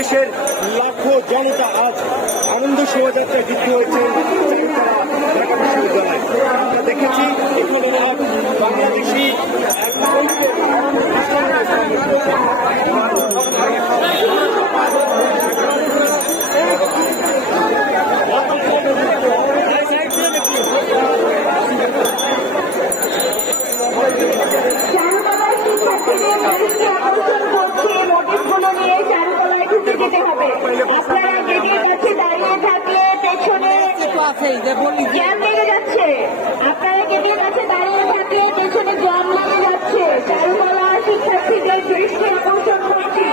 বাংলাদেশের লাখো জনতা আজ আনন্দ শোভাযাত্রায় যুক্ত হয়েছে ঢাকা বিশ্ববিদ্যালয়ে। আমরা দেখেছি এখানে বাংলাদেশি জ্যাম লেগে যাচ্ছে, আপনারা গেটের কাছে দাঁড়িয়ে থাকলে পেছনে জ্যাম লেগে যাচ্ছে। চারুকলা শিক্ষার্থীদের দৃষ্টি আকর্ষণ করছি।